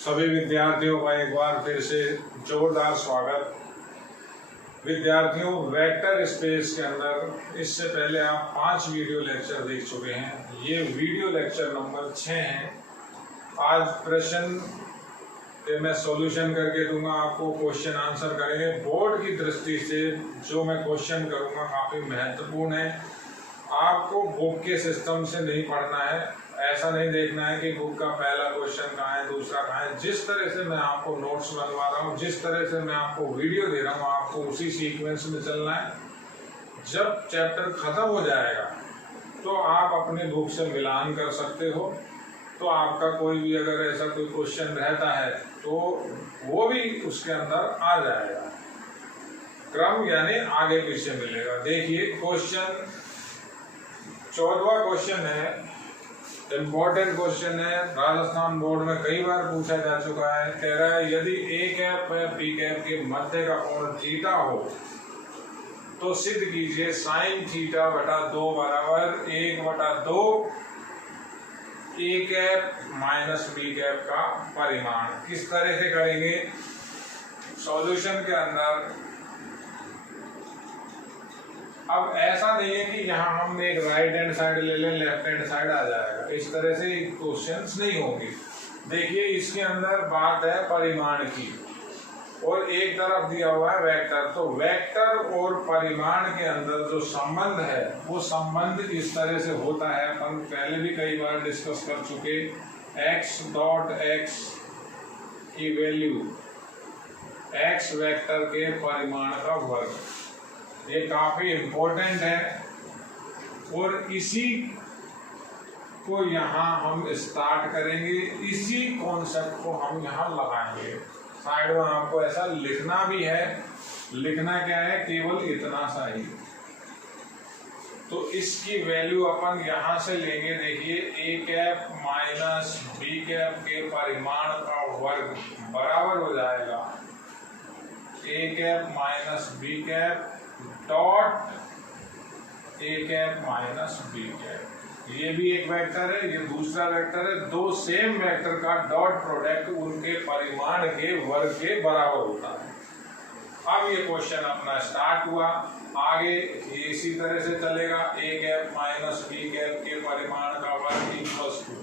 सभी विद्यार्थियों का एक बार फिर से जोरदार स्वागत। विद्यार्थियों, वेक्टर स्पेस के अंदर इससे पहले आप 5 वीडियो लेक्चर देख चुके हैं। ये वीडियो लेक्चर नंबर 6 है। आज प्रश्न पे मैं सॉल्यूशन करके दूंगा, आपको क्वेश्चन आंसर करेंगे। बोर्ड की दृष्टि से जो मैं क्वेश्चन करूंगा काफ़ी महत्वपूर्ण है। आपको बुक के सिस्टम से नहीं पढ़ना है, ऐसा नहीं देखना है कि बुक का पहला क्वेश्चन कहाँ है, दूसरा कहाँ है। जिस तरह से मैं आपको नोट्स बनवा रहा हूँ, जिस तरह से मैं आपको वीडियो दे रहा हूँ, आपको उसी सीक्वेंस में चलना है। जब चैप्टर खत्म हो जाएगा तो आप अपने बुक से मिलान कर सकते हो। तो आपका कोई भी अगर ऐसा कोई क्वेश्चन रहता है तो वो भी उसके अंदर आ जाएगा। क्रम यानी आगे पीछे मिलेगा। देखिए, क्वेश्चन 14वां क्वेश्चन है, इम्पोर्टेंट क्वेश्चन है। राजस्थान बोर्ड में कई बार पूछा जा चुका है। कह रहा है यदि ए कैप व बी कैप के मध्य का कोण थीटा हो तो सिद्ध कीजिए साइन थीटा बटा 2 बराबर 1/2 ए कैप माइनस बी कैप का परिमाण। किस तरह से करेंगे सॉल्यूशन के अंदर? अब ऐसा नहीं है कि यहाँ हम एक राइट हैंड साइड ले लें, लेफ्ट हैंड साइड आ जाएगा। इस तरह से क्वेश्चंस नहीं होंगे। देखिए, इसके अंदर बात है परिमाण की और एक तरफ दिया हुआ है वेक्टर। तो वेक्टर और परिमाण के अंदर जो संबंध है वो संबंध इस तरह से होता है। अपन पहले भी कई बार डिस्कस कर चुके। x डॉट x की वैल्यू x वेक्टर के परिमाण का वर्ग। ये काफी इम्पोर्टेंट है और इसी को यहाँ हम स्टार्ट करेंगे। इसी कॉन्सेप्ट को हम यहाँ लगाएंगे। साइड में आपको ऐसा लिखना भी है। लिखना क्या है? केवल इतना सा ही। तो इसकी वैल्यू अपन यहाँ से लेंगे। देखिए, A cap minus B cap के परिमाण का वर्ग बराबर हो जाएगा A cap minus B cap dot A cap minus B cap. ये भी एक वेक्टर है, ये दूसरा वेक्टर है। दो सेम वेक्टर का डॉट प्रोडक्ट उनके परिमाण के वर्ग के बराबर होता है। अब ये क्वेश्चन अपना स्टार्ट हुआ। आगे इसी तरह से चलेगा। ए कैप माइनस बी कैप के परिमाण का वर्ग इक्वल्स टू।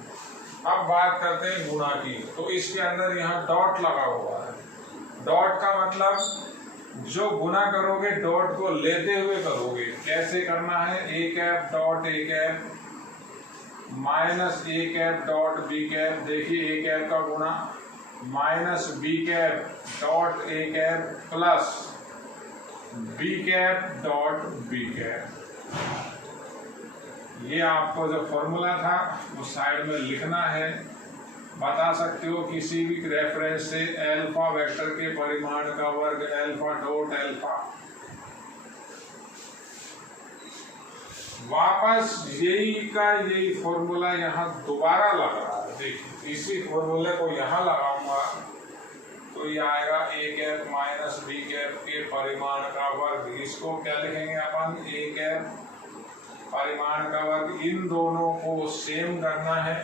अब बात करते हैं गुणा की। तो इसके अंदर यहाँ डॉट लगा हुआ है। डॉट का मतलब जो गुना करोगे डॉट को लेते हुए करोगे। कैसे करना है? A cap dot A cap minus A cap dot B cap. देखिए, ए कैप का गुना minus B cap dot A cap plus B cap dot B cap. ये आपको जो फॉर्मूला था वो साइड में लिखना है। बता सकते हो किसी भी रेफरेंस से अल्फा वेक्टर के परिमाण का वर्ग अल्फा डॉट अल्फा। वापस यही फॉर्मूला यहाँ दोबारा लग रहा है। देखिए, इसी फॉर्मूले को यहाँ लगाऊंगा तो ये आएगा ए कैप माइनस बी कैप के परिमाण का वर्ग। इसको क्या लिखेंगे अपन? ए कैप परिमाण का वर्ग। इन दोनों को सेम करना है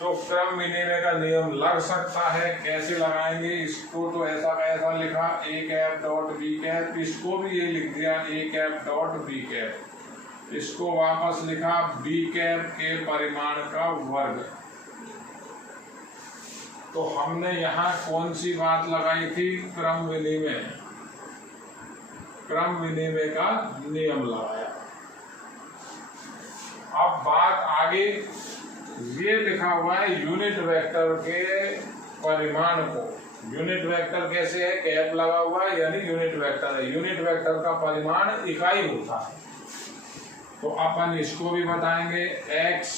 तो क्रम विनिमय का नियम लग सकता है। कैसे लगाएंगे इसको? तो ऐसा का ऐसा लिखा ए कैप डॉट बी कैप। इसको भी ये लिख दिया ए कैप डॉट बी कैप। इसको वापस लिखा बी कैप के परिमाण का वर्ग। तो हमने यहाँ कौन सी बात लगाई थी? क्रम विनिमय। क्रम विनिमय का नियम लगाया। अब बात आगे ये लिखा हुआ है यूनिट वेक्टर के परिमाण को। यूनिट वेक्टर कैसे है? कैप लगा हुआ है यानी यूनिट वेक्टर है। यूनिट वेक्टर का परिमाण इकाई होता है। तो अपन इसको भी बताएंगे। एक्स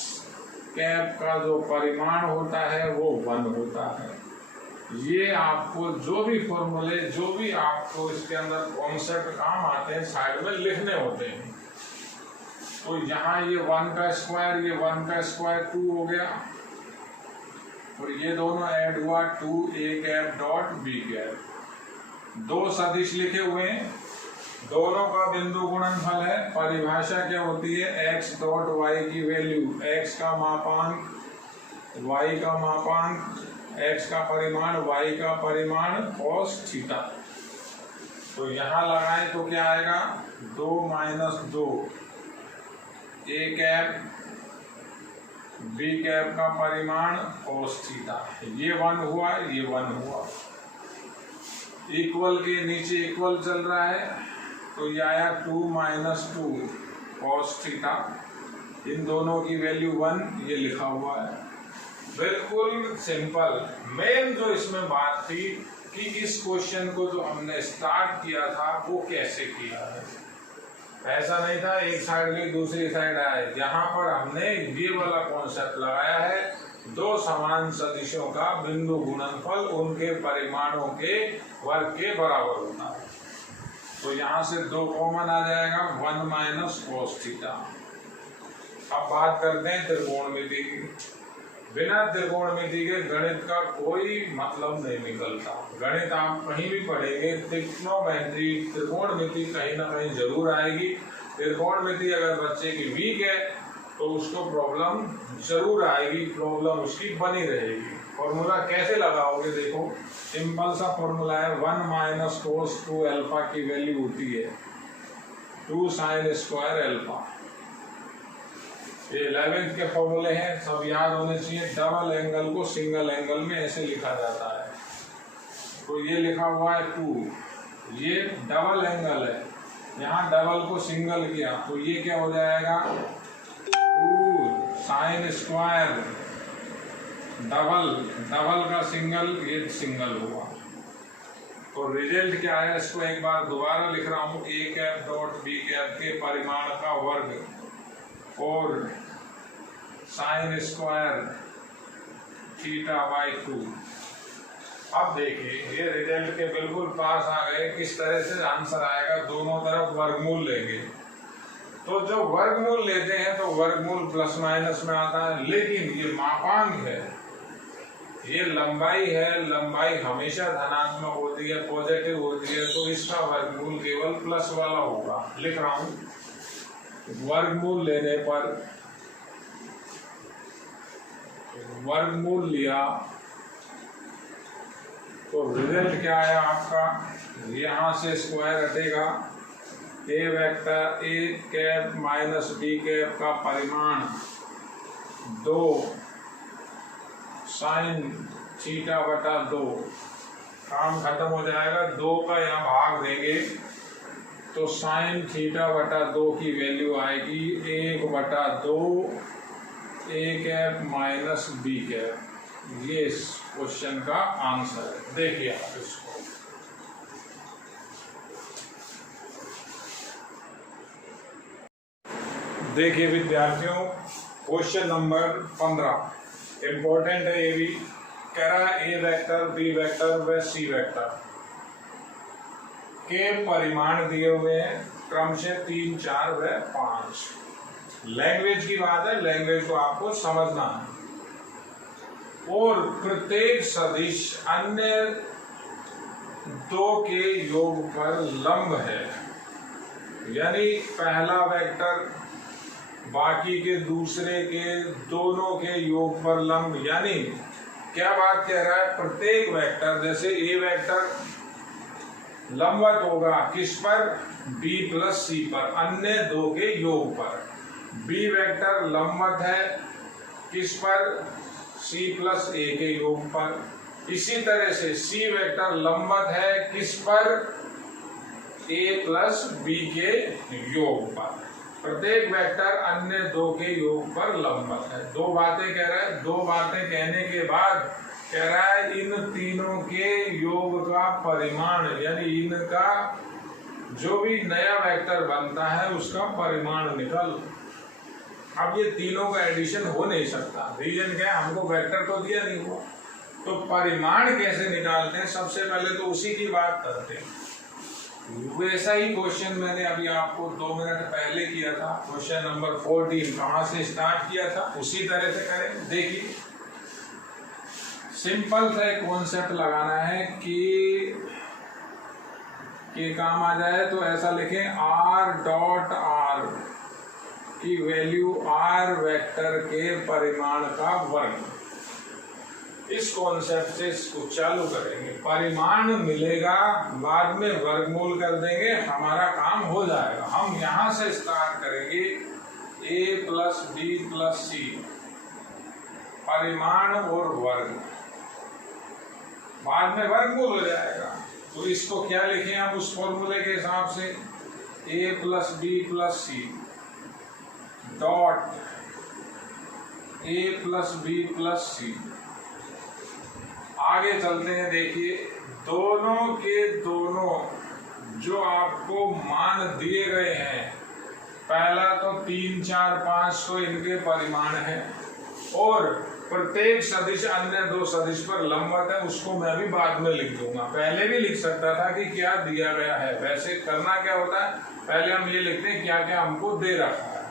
कैप का जो परिमाण होता है वो 1 होता है। ये आपको जो भी फॉर्मूले, जो भी आपको इसके अंदर कॉन्सेप्ट काम आते हैं, साइड में लिखने होते हैं। तो यहाँ ये 1 का स्क्वायर, ये 1 का स्क्वायर 2 हो गया और ये दोनों ऐड हुआ 2 ए कैप डॉट बी कैप। दो सदिश लिखे हुए हैं, दोनों का बिंदु गुणनफल है। परिभाषा क्या होती है? x डॉट y की वैल्यू, x का मापांक y का मापांक x का परिमाण, y का परिमाण cos थीटा। तो यहाँ लगाएं तो क्या आएगा, 2 - 2 a कैप b कैप का परिमाण cos थीटा, ये 1 हुआ, ये 1 हुआ। इक्वल के नीचे इक्वल चल रहा है तो ये आया 2 - 2 cos थीटा, इन दोनों की वैल्यू 1, ये लिखा हुआ है। बिल्कुल सिंपल। मेन जो इसमें बात थी कि इस क्वेश्चन को जो हमने स्टार्ट किया था वो कैसे किया है। ऐसा नहीं था एक साइड में दूसरी साइड आए, यहाँ पर हमने ये वाला कॉन्सेप्ट लगाया है, दो समान सदिशों का बिंदु गुणनफल उनके परिमाणों के वर्ग के बराबर होता है। तो यहाँ से 2 कॉमन आ जाएगा, 1 - cos थीटा। अब बात करते हैं त्रिकोणमिति की। बिना त्रिकोणमिति के गणित का कोई मतलब नहीं निकलता। गणित आप कहीं भी पढ़ेंगे, त्रिकोणमिति, त्रिकोणमिति कहीं ना कहीं जरूर आएगी। त्रिकोणमिति अगर बच्चे की वीक है तो उसको प्रॉब्लम जरूर आएगी, प्रॉब्लम उसकी बनी रहेगी। फॉर्मूला कैसे लगाओगे, देखो सिंपल सा फॉर्मूला है, 1 - cos 2 अल्फा की वैल्यू होती है 2 sin स्क्वायर अल्फा। ये 11th के फॉर्मूले हैं, सब याद होने चाहिए। डबल एंगल को सिंगल एंगल में ऐसे लिखा जाता है, तो ये लिखा हुआ है 2, ये डबल एंगल है, यहाँ डबल को सिंगल किया तो ये क्या हो जाएगा, 2 sin स्क्वायर, डबल का सिंगल, ये सिंगल हुआ। तो रिजल्ट क्या है, इसको एक बार दोबारा लिख रहा हूँ, a cap dot b cap के परिमाण का वर्ग और साइन स्क्वायर θ/2। अब देखिए ये रिजल्ट के बिल्कुल पास आ गए, किस तरह से आंसर आएगा, दोनों तरफ वर्गमूल लेंगे। तो जो वर्गमूल लेते हैं तो वर्गमूल प्लस माइनस में आता है, लेकिन ये मापांक है, ये लंबाई है, लंबाई हमेशा धनात्मक होती है, पॉजिटिव होती है, तो इसका वर्गमूल केवल प्लस वाला होगा। लिख रहा हूं, वर्गमूल लेने पर, वर्गमूल लिया तो रिजल्ट क्या आया आपका, यहां से स्क्वायर हटेगा, A vector A cap minus B cap का परिमाण 2 sin θ/2, काम खत्म हो जाएगा, 2 का यहाँ भाग देंगे तो sin θ/2 की वैल्यू आएगी 1/2 a cap minus B cap. ये इस क्वेश्चन का आंसर है। देखिए आप इसको, देखिए विद्यार्थियों, क्वेश्चन नंबर 15 इंपॉर्टेंट है। ये भी कह रहा है ए वेक्टर, बी वेक्टर व सी वेक्टर के परिमाण दिए हुए हैं क्रम से 3, 4 व 5। लैंग्वेज की बात है, लैंग्वेज को आपको समझना है। और प्रत्येक सदिश अन्य 2 के योग पर लंब है, यानी पहला वेक्टर बाकी के दूसरे के दोनों के योग पर लंब। यानी क्या बात कह रहा है, प्रत्येक वेक्टर, जैसे ए वेक्टर लंबवत होगा किस पर, b प्लस c पर, अन्य 2 के योग पर। बी वेक्टर लंबवत है किस पर, c प्लस a के योग पर। इसी तरह से c वेक्टर लंबवत है किस पर, a प्लस b के योग पर। प्रत्येक वेक्टर अन्य 2 के योग पर लंबवत है। 2 बातें कह रहा है, 2 बातें कहने के बाद कह रहा है इन तीनों के योग का परिमाण, यानी इनका जो भी नया वेक्टर बनता है उसका परिमाण निकल। अब ये तीनों का एडिशन हो नहीं सकता, रीजन क्या है, हमको वेक्टर तो दिया नहीं हुआ, तो परिमाण कैसे निकालते हैं, सबसे पहले तो उसी की बात करते हैं। वैसा ही क्वेश्चन मैंने अभी आपको 2 मिनट पहले किया था, क्वेश्चन नंबर 14 कहाँ से स्टार्ट किया था, उसी तरह से करें। देखिए सिंपल सा एक कॉन्सेप्ट लगाना है कि काम आ जाए, तो ऐसा लिखें r.r की वैल्यू r वेक्टर के परिमाण का वर्ग। इस कॉन्सेप्ट से इसको चालू करेंगे। परिमाण मिलेगा, बाद में वर्गमूल कर देंगे, हमारा काम हो जाएगा। हम यहां से स्टार्ट करेंगे a प्लस बी प्लस सी, परिमाण और वर्ग, बाद में वर्गमूल हो जाएगा। तो इसको क्या लिखें आप उस फॉर्मूले के हिसाब से, a plus B plus C dot a plus B plus C. आगे चलते हैं, देखिए दोनों के दोनों जो आपको मान दिए गए हैं, पहला तो 3, 4, 5 तो इनके परिमाण है और प्रत्येक सदिश अन्य दो सदिश पर लंबवत है, उसको मैं भी बाद में लिख दूंगा। पहले भी लिख सकता था कि क्या दिया गया है, वैसे करना क्या होता है, पहले हम ये लिखते हैं क्या क्या हमको दे रखा है,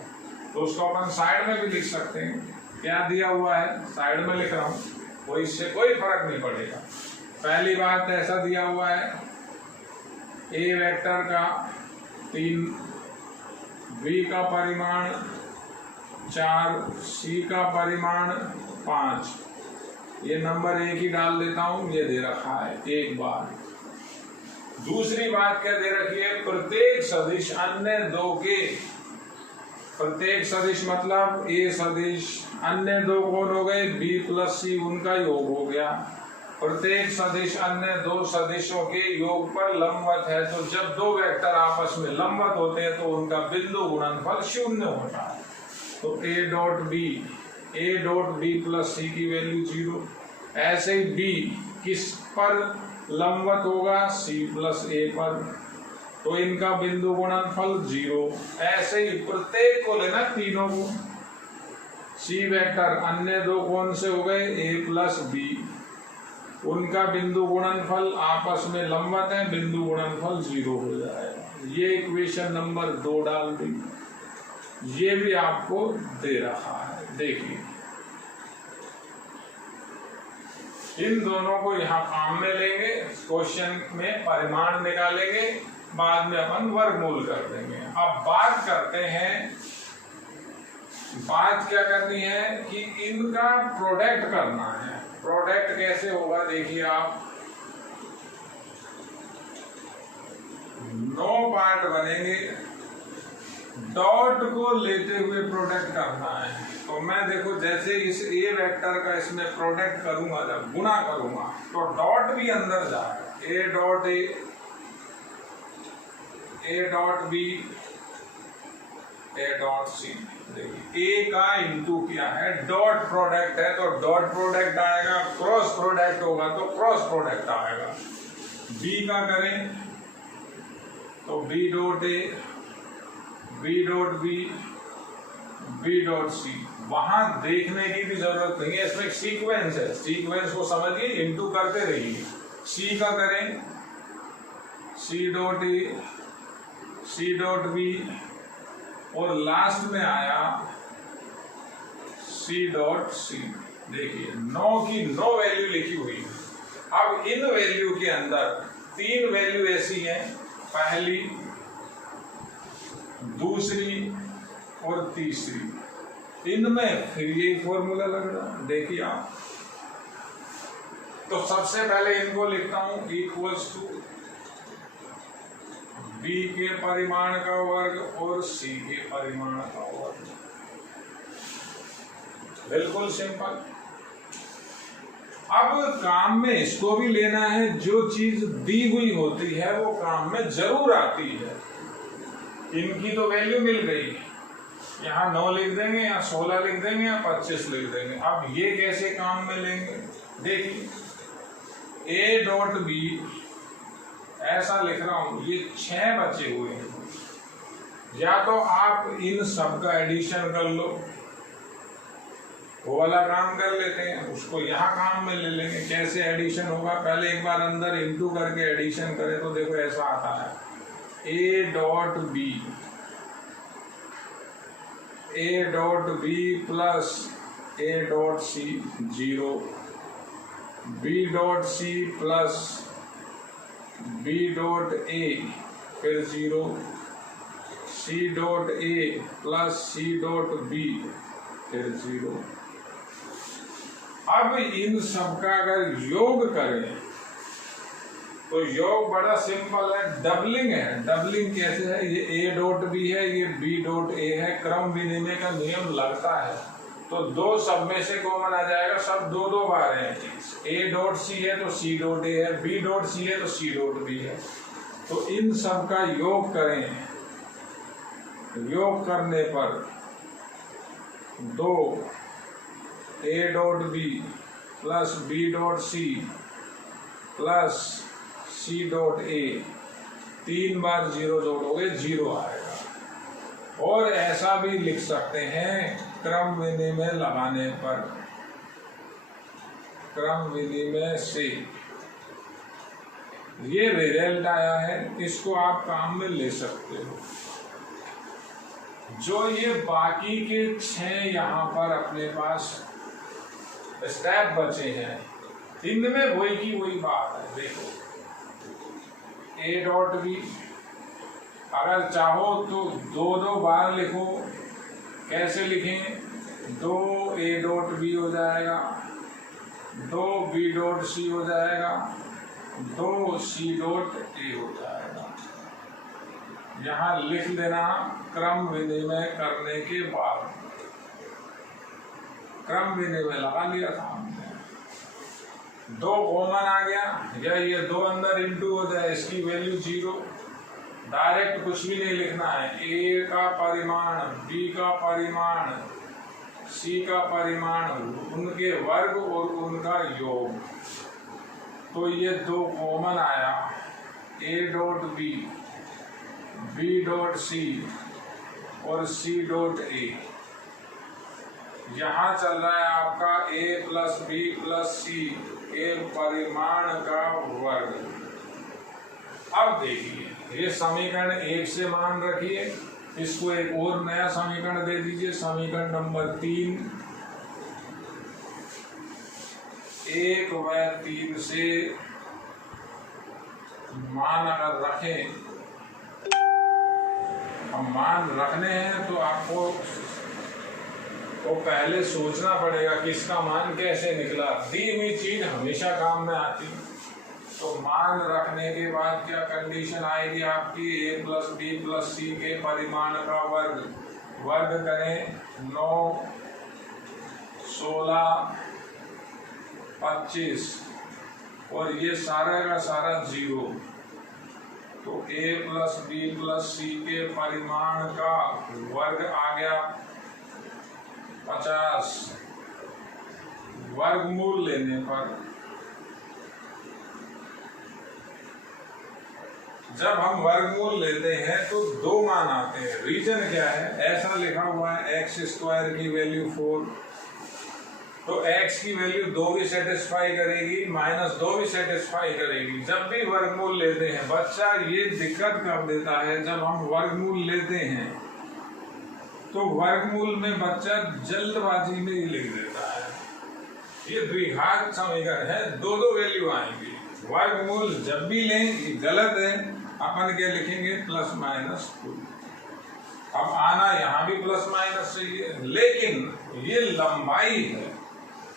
तो उसको अपन साइड में भी लिख सकते हैं। क्या दिया हुआ है साइड में लिख रहा हूं, कोई इससे कोई फर्क नहीं पड़ेगा। पहली बात ऐसा दिया हुआ है, ए वेक्टर का 3, बी का परिमाण 4, सी का परिमाण 5, ये नंबर एक ही डाल देता हूं, ये दे रखा है एक बार। दूसरी बात क्या दे रखी है, प्रत्येक सदिश अन्य दो के, प्रत्येक सदिश मतलब ए सदिश, अन्य दो कौन हो गए, बी प्लस सी, उनका योग हो गया। प्रत्येक सदिश अन्य दो सदिशों के योग पर लंबवत है, तो जब दो वेक्टर आपस में लंबवत होते हैं तो उनका बिंदु गुणनफल 0 होता है। तो ए डॉट बी प्लस सी की वैल्यू 0। ऐसे ही बी किस पर लंबवत होगा, सी प्लस ए पर, तो इनका बिंदु गुणनफल 0। ऐसे ही प्रत्येक को लेना, तीनों को। सी वेक्टर अन्य दो कौन से हो गए, ए प्लस बी, उनका बिंदु गुणनफल आपस में लंबवत है, बिंदु गुणनफल 0 हो जाएगा। ये इक्वेशन नंबर 2 डाल दी, ये भी आपको दे रहा है। देखिए इन दोनों को यहाँ काम में लेंगे, क्वेश्चन में परिमाण निकालेंगे, बाद में अपन वर्गमूल कर देंगे। अब बात करते हैं, बात क्या करनी है कि इनका प्रोडक्ट करना है। प्रोडक्ट कैसे होगा, देखिए आप 9 पार्ट बनेंगे, डॉट को लेते हुए प्रोडक्ट करना है। तो मैं देखो जैसे इस ए वेक्टर का इसमें प्रोडक्ट करूंगा, जब गुणा करूंगा तो डॉट भी अंदर जाएगा, A dot B, A dot C. देखिए ए का इंटू क्या है, डॉट प्रोडक्ट है तो डॉट प्रोडक्ट आएगा, क्रॉस प्रोडक्ट होगा तो क्रॉस प्रोडक्ट आएगा। बी का करें तो B dot A, B dot B, B dot C. वहां देखने की भी जरूरत नहीं है, इसमें एक सीक्वेंस है, सीक्वेंस को समझिए, इंटू करते रहिए। सी का करें C dot A, C dot B, और लास्ट में आया सी डॉट सी। देखिए 9 की 9 वैल्यू लिखी हुई है। अब इन वैल्यू के अंदर 3 वैल्यू ऐसी हैं, पहली, दूसरी और तीसरी, इनमें फिर ये फॉर्मूला लग रहा है। देखिए आप, तो सबसे पहले इनको लिखता हूं, इक्वल्स टू बी के परिमाण का वर्ग और सी के परिमाण का वर्ग। बिल्कुल सिंपल। अब काम में इसको भी लेना है, जो चीज दी हुई होती है वो काम में जरूर आती है। इनकी तो वैल्यू मिल गई, यहाँ 9 लिख देंगे या 16 लिख देंगे या 25 लिख देंगे। अब ये कैसे काम में लेंगे, देखिए ए डॉट बी ऐसा लिख रहा हूं, ये 6 बचे हुए हैं। या तो आप इन सब का एडिशन कर लो, वो वाला काम कर लेते हैं, उसको यहाँ काम में ले लेंगे। कैसे एडिशन होगा, पहले एक बार अंदर इंटू करके एडिशन करें तो देखो ऐसा आता है, A dot B plus A dot C 0, B dot C plus B dot A फिर 0, C dot A plus C dot B फिर 0। अब इन सब का अगर योग करें तो योग बड़ा सिंपल है, डबलिंग है। डबलिंग कैसे है? ये ए डॉट बी है, ये बी डॉट ए है। क्रम विनिमय का नियम लगता है तो दो सब में से कॉमन आ जाएगा, सब दो दो बार है। ए डॉट सी है तो सी डॉट ए है, बी डॉट सी है तो सी डॉट बी है। तो इन सब का योग करें, योग करने पर दो A dot B plus B dot C plus C dot A, 3 बार जीरो जोड़ोगे 0 आएगा। और ऐसा भी लिख सकते हैं क्रम विनिमय लगाने पर, क्रम विनिमय से ये रिजल्ट आया है, इसको आप काम में ले सकते हो। जो ये बाकी के 6 यहाँ पर अपने पास स्टेप बचे हैं, इनमें वही की वही बात है। देखो ए डॉट बी अगर चाहो तो दो दो बार लिखो। कैसे लिखें? 2 ए डॉट बी हो जाएगा, 2 बी डॉट सी हो जाएगा, 2 सी डॉट ए हो जाएगा। यहाँ लिख देना क्रम विनिमय करने के बाद। क्रम विनिमय लगा लिया था हमने, 2 कॉमन आ गया, या ये 2 अंदर इंटू हो जाए, इसकी वैल्यू 0। डायरेक्ट कुछ भी नहीं लिखना है। ए का परिमाण, बी का परिमाण, सी का परिमाण, उनके वर्ग और उनका योग। तो ये 2 कॉमन आया, A dot B, B dot C और सी डॉट ए। यहाँ चल रहा है आपका A plus B plus C के परिमाण का वर्ग। अब देखिए ये समीकरण 1 से मान रखिए, इसको एक और नया समीकरण दे दीजिए, समीकरण नंबर 3। 1 व 3 से मान अगर रखें, अब मान रखने हैं तो आपको तो पहले सोचना पड़ेगा कि इसका मान कैसे निकला। दी हुई चीज हमेशा काम में आती। तो मान रखने के बाद क्या कंडीशन आएगी आपकी? ए प्लस बी प्लस सी के परिमाण का वर्ग। वर्ग करें 9, 16, 25 और ये सारा का सारा 0। तो ए प्लस बी प्लस सी के परिमाण का वर्ग आ गया 50। वर्गमूल लेने पर जब हम वर्गमूल लेते हैं तो 2 मान आते हैं। रीजन क्या है? ऐसा लिखा हुआ है x स्क्वायर की वैल्यू 4, तो x की वैल्यू 2 भी सेटिस्फाई करेगी, -2 भी सेटिस्फाई करेगी। जब भी वर्गमूल लेते हैं बच्चा ये दिक्कत कर देता है, जब हम वर्गमूल लेते हैं तो वर्गमूल में बच्चा जल्दबाजी में ही लिख देता है। ये द्विघात समीकरण है, 2 वैल्यू आएंगी। वर्गमूल जब भी लें ये गलत है, अपन क्या लिखेंगे? +-2। अब आना यहाँ भी प्लस चाहिए, लेकिन ये लंबाई है,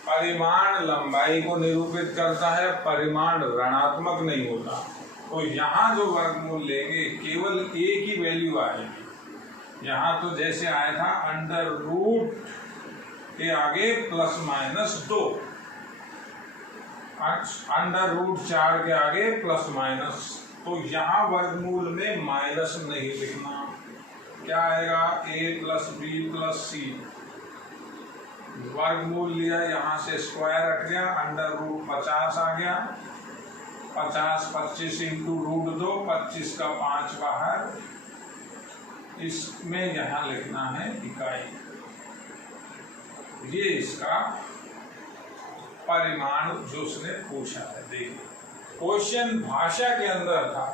परिमाण लंबाई को निरूपित करता है, परिमाण ऋणात्मक नहीं होता। तो यहाँ जो वर्गमूल लेंगे केवल a की वैल्यू आएगी। यहाँ तो जैसे आया था अंडर रूट के आगे +-2, अंडर रूट 4 के आगे +-, तो यहाँ वर्गमूल में माइनस नहीं लिखना। क्या आएगा? a प्लस बी प्लस सी। वर्गमूल लिया, यहाँ से स्क्वायर हट गया, अंडर रूट 50 आ गया। 50 25 इंटू √2, 25 का 5 बाहर। इसमें यहाँ लिखना है इकाई। ये इसका परिमाण जो उसने पूछा है। देखिए क्वेश्चन भाषा के अंदर था,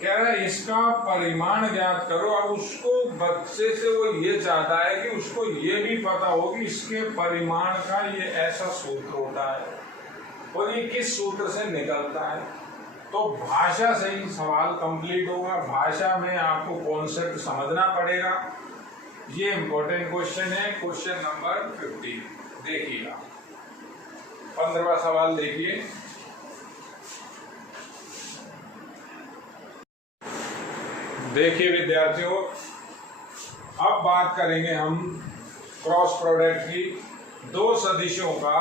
कह रहा है इसका परिमाण ज्ञात करो। अब उसको बच्चे से वो ये चाहता है कि उसको ये भी पता हो कि इसके परिमाण का ये ऐसा सूत्र होता है और ये किस सूत्र से निकलता है। तो भाषा से ही सवाल कंप्लीट होगा। भाषा में आपको कॉन्सेप्ट समझना पड़ेगा। ये इंपॉर्टेंट क्वेश्चन है, क्वेश्चन नंबर 15। देखिए आप 15वां सवाल देखिए। देखिए विद्यार्थियों, अब बात करेंगे हम क्रॉस प्रोडक्ट की, दो सदिशों का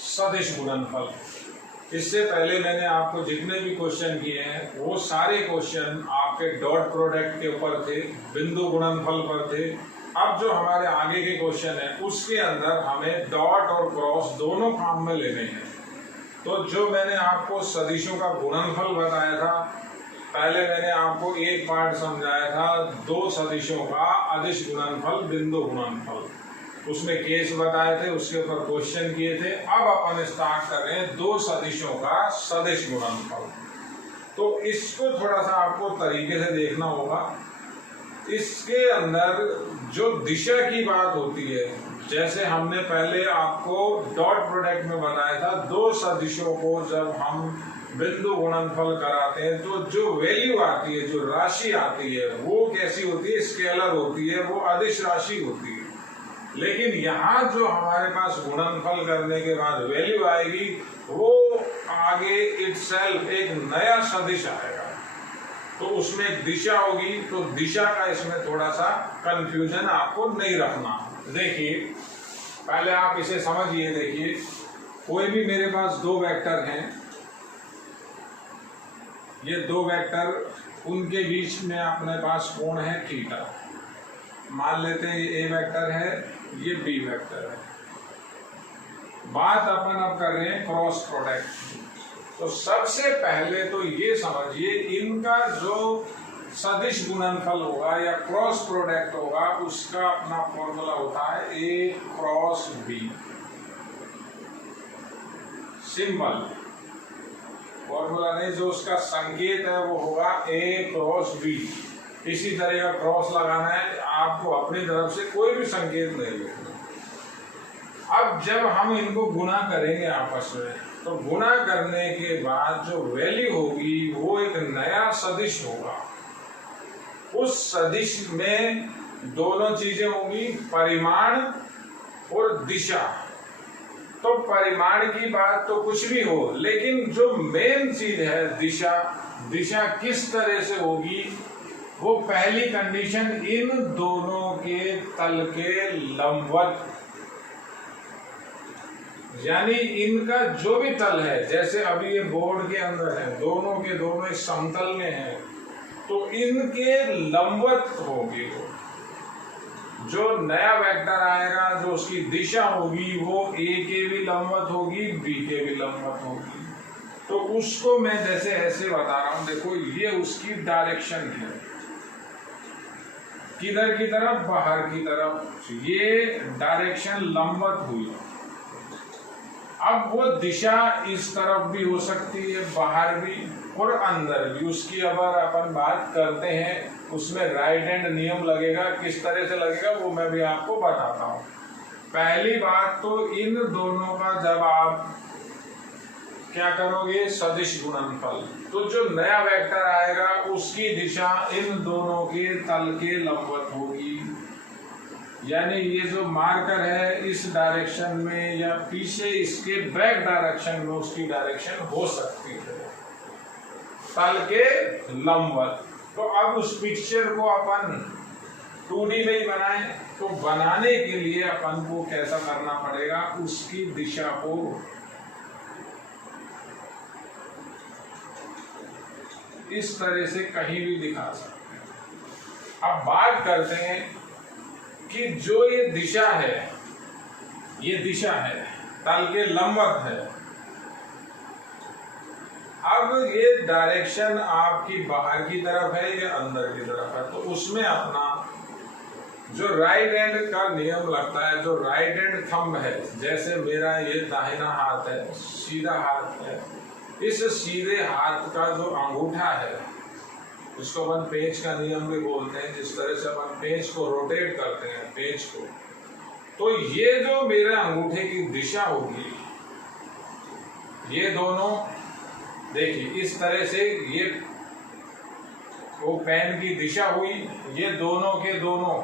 सदिश गुणनफल। इससे पहले मैंने आपको जितने भी क्वेश्चन किए हैं वो सारे क्वेश्चन आपके डॉट प्रोडक्ट के ऊपर थे, बिंदु गुणनफल पर थे। अब जो हमारे आगे के क्वेश्चन है उसके अंदर हमें डॉट और क्रॉस दोनों काम में लेने हैं। तो जो मैंने आपको सदिशों का गुणनफल बताया था, पहले मैंने आपको एक पार्ट समझाया था दो सदिशों का अदिश गुणनफल, बिंदु गुणनफल, उसमें केस बताए थे, उसके ऊपर क्वेश्चन किए थे। अब अपन स्टार्ट कर रहे हैं दो सदिशों का सदिश गुणनफल। तो इसको थोड़ा सा आपको तरीके से देखना होगा। इसके अंदर जो दिशा की बात होती है, जैसे हमने पहले आपको डॉट प्रोडक्ट में बताया था, दो सदिशों को जब हम बिंदु गुणनफल कराते हैं तो जो वैल्यू आती है, जो राशि आती है, वो कैसी होती है? स्केलर होती है, वो अदिश राशि होती है। लेकिन यहाँ जो हमारे पास गुणनफल करने के बाद वैल्यू आएगी, वो आगे इटसेल्फ एक नया सदिश आएगा, तो उसमें एक दिशा होगी। तो दिशा का इसमें थोड़ा सा कंफ्यूजन आपको नहीं रखना। देखिए पहले आप इसे समझिए। देखिए कोई भी मेरे पास दो वेक्टर हैं, ये दो वेक्टर, उनके बीच में अपने पास कोण है थीटा। मान लेते हैं ये ए वेक्टर है, ये बी वेक्टर है। बात अपन अब कर रहे हैं क्रॉस प्रोडक्ट। तो सबसे पहले तो ये समझिए, इनका जो सदिश गुणनफल होगा या क्रॉस प्रोडक्ट होगा, उसका अपना फॉर्मूला होता है ए क्रॉस बी। सिंबल फॉर्मूला नहीं, जो उसका संकेत है वो होगा ए क्रॉस बी। इसी तरह का क्रॉस लगाना है आपको, अपनी तरफ से कोई भी संकेत नहीं लिखना। अब जब हम इनको गुणा करेंगे आपस में, तो गुणा करने के बाद जो वैल्यू होगी वो एक नया सदिश होगा। उस सदिश में दोनों चीजें होंगी, परिमाण और दिशा। तो परिमाण की बात तो कुछ भी हो, लेकिन जो मेन चीज है दिशा, दिशा किस तरह से होगी, वो पहली कंडीशन इन दोनों के तल के लंबवत, यानी इनका जो भी तल है, जैसे अभी ये बोर्ड के अंदर है, दोनों के दोनों एक समतल में है, तो इनके लंबवत होगी। जो नया वेक्टर आएगा, जो उसकी दिशा होगी, वो ए के भी लंबवत होगी, बी के भी लंबवत होगी। तो उसको मैं जैसे ऐसे बता रहा हूं, देखो ये उसकी डायरेक्शन है, किधर की तरफ? बाहर की तरफ। ये डायरेक्शन लंबवत हुई। अब वो दिशा इस तरफ भी हो सकती है, बाहर भी और अंदर भी। उसकी अगर अपन बात करते हैं, उसमें राइट हैंड नियम लगेगा। किस तरह से लगेगा वो मैं भी आपको बताता हूँ। पहली बात तो इन दोनों का जब आप क्या करोगे, सदिश गुणनफल, तो जो नया वेक्टर आएगा उसकी दिशा इन दोनों के तल के लंबवत होगी। यानी ये जो मार्कर है इस डायरेक्शन में या पीछे इसके बैक डायरेक्शन में उसकी डायरेक्शन हो सकती है, तल के लंबवत। तो अब उस पिक्चर को अपन 2D में ही बनाएं, तो बनाने के लिए अपन को कैसा करना पड़ेगा, उसकी दिशा को इस तरह से कहीं भी दिखा सकते हैं। अब बात करते हैं कि जो ये दिशा है, ये दिशा है, तल के लंबवत है। अब ये डायरेक्शन आपकी बाहर की तरफ है या अंदर की तरफ है, तो उसमें अपना जो राइट हैंड का नियम लगता है, जो राइट हैंड थंब है, जैसे मेरा ये दाहिना हाथ है, सीधा हाथ है, इस सीधे हाथ का जो अंगूठा है, इसको अपन पेंच का नियम भी बोलते हैं। जिस तरह से अपन पेंच को रोटेट करते हैं, पेंच को, तो ये जो मेरे अंगूठे की दिशा होगी, ये दोनों देखिए इस तरह से, ये वो पेन की दिशा हुई, ये दोनों के दोनों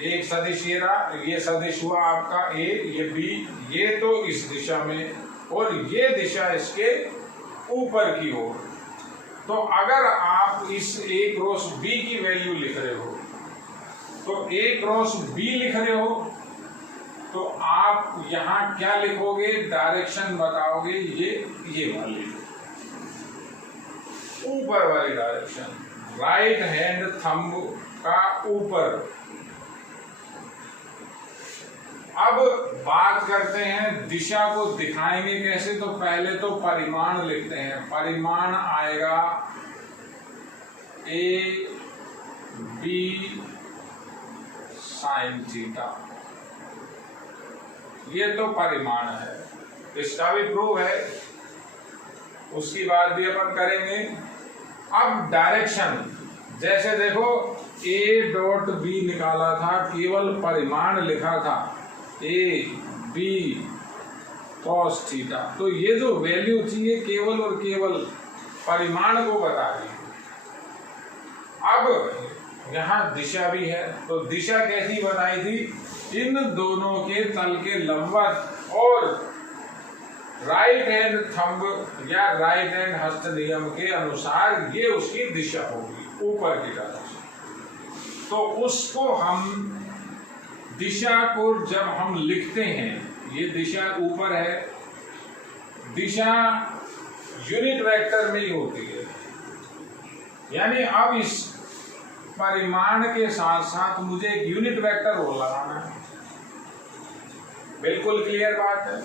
एक सदिश ये रहा, ये सदिश हुआ आपका ए, ये बी, ये तो इस दिशा में और ये दिशा इसके ऊपर की ओर। तो अगर आप इस ए क्रॉस बी की वैल्यू लिख रहे हो, तो ए क्रॉस बी लिख रहे हो, तो आप यहां क्या लिखोगे, डायरेक्शन बताओगे ये वाली ऊपर वाली डायरेक्शन, राइट हैंड थंब का ऊपर। अब बात करते हैं दिशा को दिखाएंगे कैसे। तो पहले तो परिमाण लिखते हैं। परिमाण आएगा ए बी साइन थीटा, ये तो परिमाण है, इसका भी प्रूफ है, उसकी बात भी अपन करेंगे। अब डायरेक्शन, जैसे देखो ए डॉट बी निकाला था, केवल परिमाण लिखा था ए बी कॉस थीटा, तो ये जो वैल्यू थी ये केवल और केवल परिमाण को बता रही है। अब यहाँ दिशा भी है, तो दिशा कैसी बताई थी, इन दोनों के तल के लंबवत और राइट हैंड थंब या राइट हैंड हस्त नियम के अनुसार ये उसकी दिशा होगी, ऊपर की तरफ। तो उसको हम दिशा को जब हम लिखते हैं, ये दिशा ऊपर है, दिशा यूनिट वेक्टर में ही होती है, यानी अब इस परिमाण के साथ साथ मुझे एक यूनिट वेक्टर और लगाना है। बिल्कुल क्लियर बात है।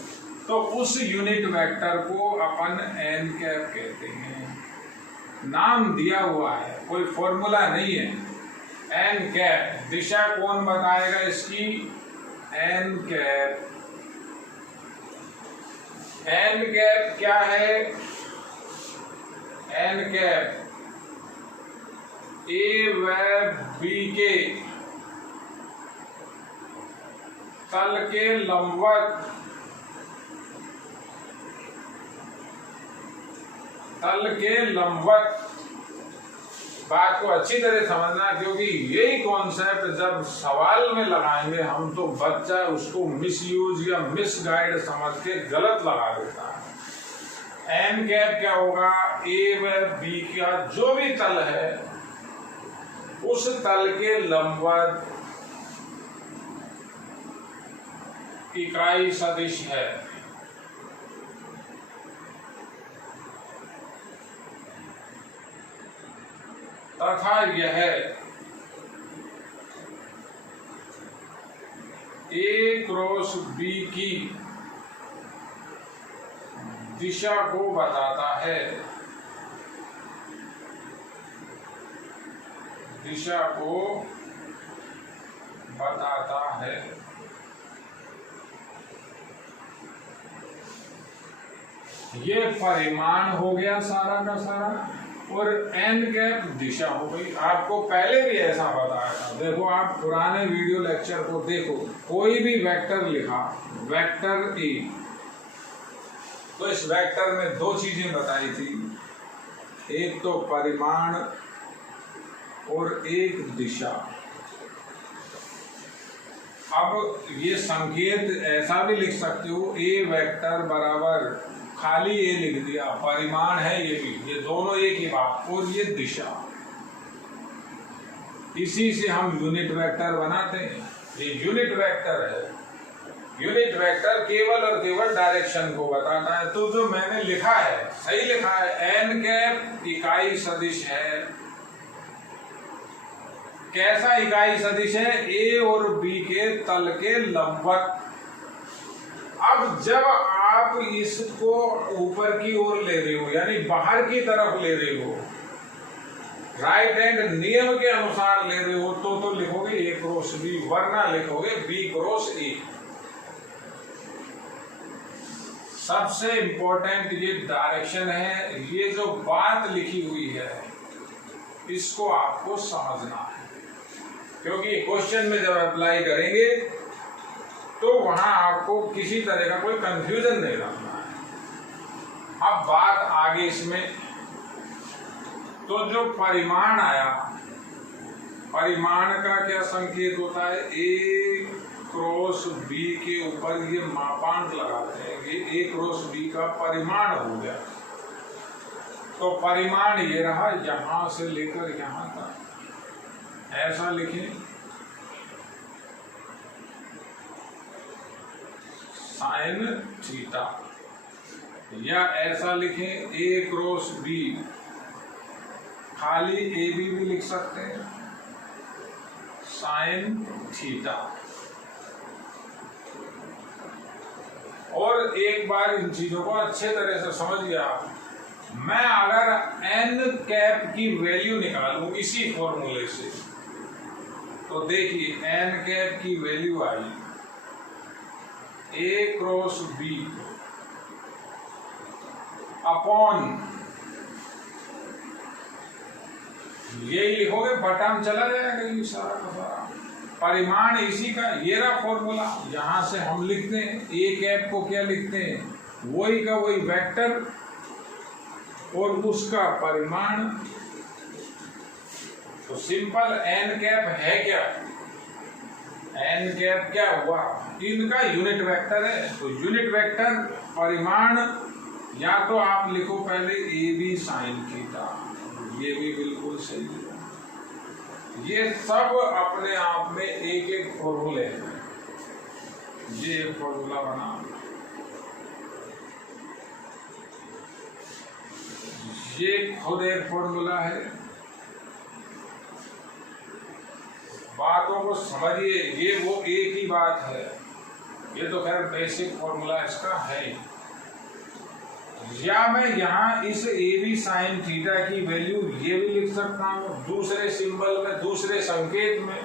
तो उस यूनिट वेक्टर को अपन एन कैप कहते हैं, नाम दिया हुआ है, कोई फॉर्मूला नहीं है। एन कैप, दिशा कौन बताएगा इसकी, एन कैप। एन कैप क्या है, एन कैप ए व बी के तल के लंबवत, तल के लंबवत। बात को अच्छी तरह समझना, क्योंकि यही कॉन्सेप्ट जब सवाल में लगाएंगे हम तो बच्चा उसको मिसयूज या मिसगाइड समझ के गलत लगा देता है। एन कैप क्या होगा, ए व बी का जो भी तल है उस तल के लंबवत इकाई सदिश है। तथा यह ए क्रॉस बी की दिशा को बताता है, दिशा को बताता है। ये परिमाण हो गया सारा का सारा, और एन कैप दिशा हो गई। आपको पहले भी ऐसा बताया था, देखो आप पुराने वीडियो लेक्चर को देखो, कोई भी वेक्टर लिखा, वेक्टर ए, तो इस वेक्टर में दो चीजें बताई थी, एक तो परिमाण और एक दिशा। अब ये संकेत ऐसा भी लिख सकते हो, ए वेक्टर बराबर खाली ए लिख दिया, परिमाण है ये भी, ये दोनों एक ही बात, और ये दिशा। इसी से हम यूनिट वेक्टर बनाते हैं। ये यूनिट वेक्टर है। यूनिट वेक्टर केवल और केवल डायरेक्शन को बताता है। तो जो मैंने लिखा है सही लिखा है, एन कैप इकाई सदिश है। कैसा इकाई सदिश है, ए और बी के तल के लंबवत। अब जब आप इसको ऊपर की ओर ले रहे हो, यानी बाहर की तरफ ले रहे हो, राइट हैंड नियम के अनुसार ले रहे हो, तो लिखोगे ए क्रॉस बी, वरना लिखोगे बी क्रॉस ए। सबसे इंपॉर्टेंट ये डायरेक्शन है। ये जो बात लिखी हुई है इसको आपको समझना है, क्योंकि क्वेश्चन में जब अप्लाई करेंगे तो वहां आपको किसी तरह का कोई कंफ्यूजन नहीं रखना है। अब बात आगे इसमें, तो जो परिमाण आया परिमाण का क्या संकेत होता है? ए क्रॉस बी के ऊपर ये मापांक लगाते हैं, ये ए क्रॉस बी का परिमाण हो गया। तो परिमाण ये रहा, यहां से लेकर यहां तक। ऐसा लिखें, साइन थीटा, या ऐसा लिखें ए क्रॉस बी, खाली ए बी भी लिख सकते हैं, साइन थीटा। और एक बार इन चीजों को अच्छे तरह से समझ गया, मैं अगर एन कैप की वैल्यू निकालूं इसी फॉर्मूले से, तो देखिए एन कैप की वैल्यू आई ए क्रॉस बी अपॉन, यही लिखोगे बटन चला जाएगा ये सारा का सारा, परिमाण इसी का, ये रहा फॉर्मूला। यहां से हम लिखते हैं ए कैप को, क्या लिखते हैं? वही का वही वेक्टर और उसका परिमाण। तो सिंपल एन कैप है क्या? एन कैप क्या हुआ? इनका यूनिट वेक्टर है। तो यूनिट वेक्टर परिमाण, या तो आप लिखो पहले ए बी साइन थीटा, ये भी बिल्कुल सही है। ये सब अपने आप में एक एक फॉर्मूले हैं। ये एक फॉर्मूला बना, ये खुद एक फॉर्मूला है। बातों को समझिए, ये वो एक ही बात है। ये तो खैर बेसिक फॉर्मूला इसका है। या मैं यहाँ इस ए बी साइन थीटा की वैल्यू ये भी लिख सकता हूँ दूसरे सिंबल में, दूसरे संकेत में।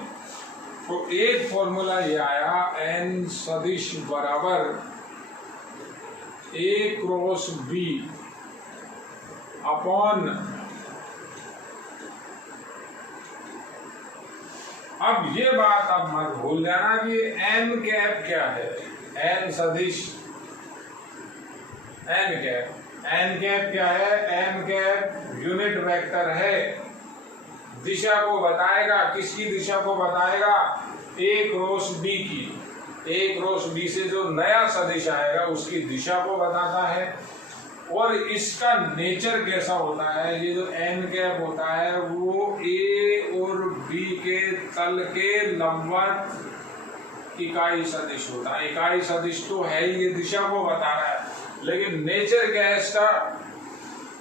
तो एक फॉर्मूला ये आया, एन सदिश बराबर ए क्रॉस बी अपॉन, अब ये बात अब मत भूल जाना कि एन कैप क्या है। एन सदिश, एन कैप, एन कैप क्या है? एन कैप यूनिट वेक्टर है, दिशा को बताएगा। किसकी दिशा को बताएगा? ए क्रॉस बी की। ए क्रॉस बी से जो नया सदिश आएगा उसकी दिशा को बताता है। और इसका नेचर कैसा होता है? ये जो एन कैप होता है वो ए और बी के तल के लंबवत इकाई सदिश होता है। इकाई सदिश तो है, ये दिशा को बता रहा है, लेकिन नेचर क्या है इसका?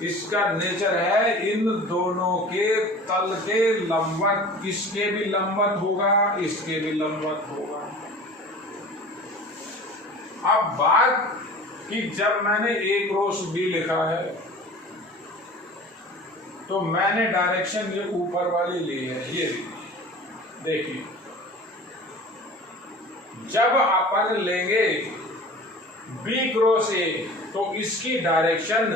इसका नेचर है इन दोनों के तल के लंबवत। किसके भी लंबवत होगा? इसके भी लंबवत होगा। अब बात कि जब मैंने ए क्रॉस बी लिखा है तो मैंने डायरेक्शन ये ऊपर वाली ली है, ये देखिए। जब अपन लेंगे बी क्रॉस ए तो इसकी डायरेक्शन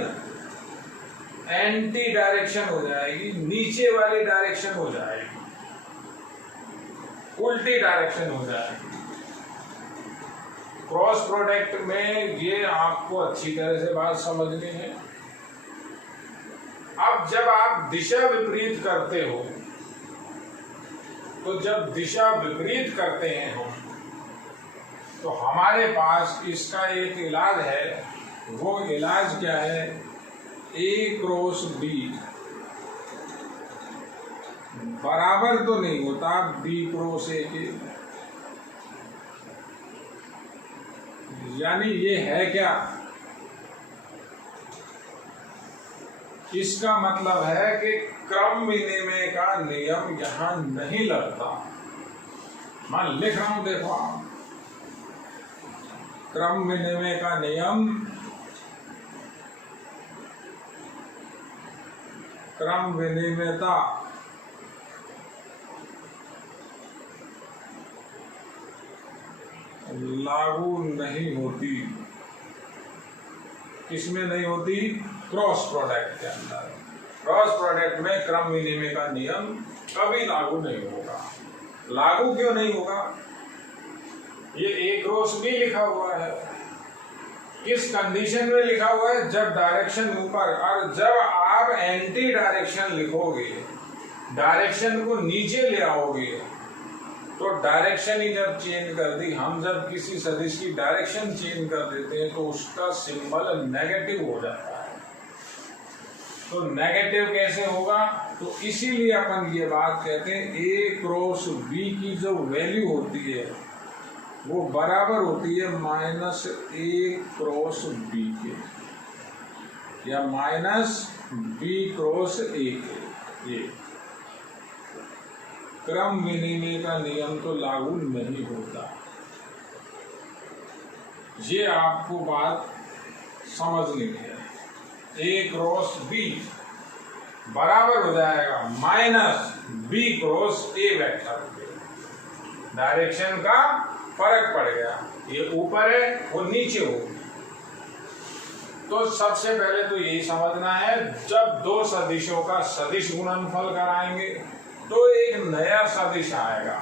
एंटी डायरेक्शन हो जाएगी, नीचे वाली डायरेक्शन हो जाएगी, उल्टी डायरेक्शन हो जाएगी। क्रॉस प्रोडक्ट में ये आपको अच्छी तरह से बात समझनी है। अब जब आप दिशा विपरीत करते हो, तो जब दिशा विपरीत करते हैं हम, तो हमारे पास इसका एक इलाज है। वो इलाज क्या है? ए क्रॉस बी बराबर तो नहीं होता बी क्रॉस ए के, यानी ये है क्या? इसका मतलब है कि क्रम विनिमय का नियम यहां नहीं लगता। मैं लिख रहा हूं, देखो आप, क्रम विनिमय का नियम, क्रम विनिमयता लागू नहीं होती। किसमें नहीं होती? क्रॉस प्रोडक्ट के अंदर। क्रॉस प्रोडक्ट में क्रम विनिमय का नियम कभी लागू नहीं होगा। लागू क्यों नहीं होगा? ये ए क्रॉस बी लिखा हुआ है, किस कंडीशन में लिखा हुआ है? जब डायरेक्शन ऊपर, और जब आप एंटी डायरेक्शन लिखोगे, डायरेक्शन को नीचे ले आओगे तो डायरेक्शन ही जब चेंज कर दी, हम जब किसी सदिश की डायरेक्शन चेंज कर देते हैं तो उसका सिंबल नेगेटिव हो जाता है। तो नेगेटिव कैसे होगा? तो इसीलिए अपन ये बात कहते हैं ए क्रॉस बी की जो वैल्यू होती है वो बराबर होती है माइनस ए क्रॉस बी के या माइनस बी क्रॉस ए के। ये क्रम विनिमय का नियम तो लागू नहीं होता। ये आपको बात समझनी है। ए क्रॉस बी बराबर हो जाएगा minus B cross A vector. Direction का फर्क पड़ गया, ये ऊपर है वो नीचे हो। तो सबसे पहले तो यही समझना है, जब दो सदिशों का सदिश गुणनफल कराएंगे तो एक नया सदिश आएगा,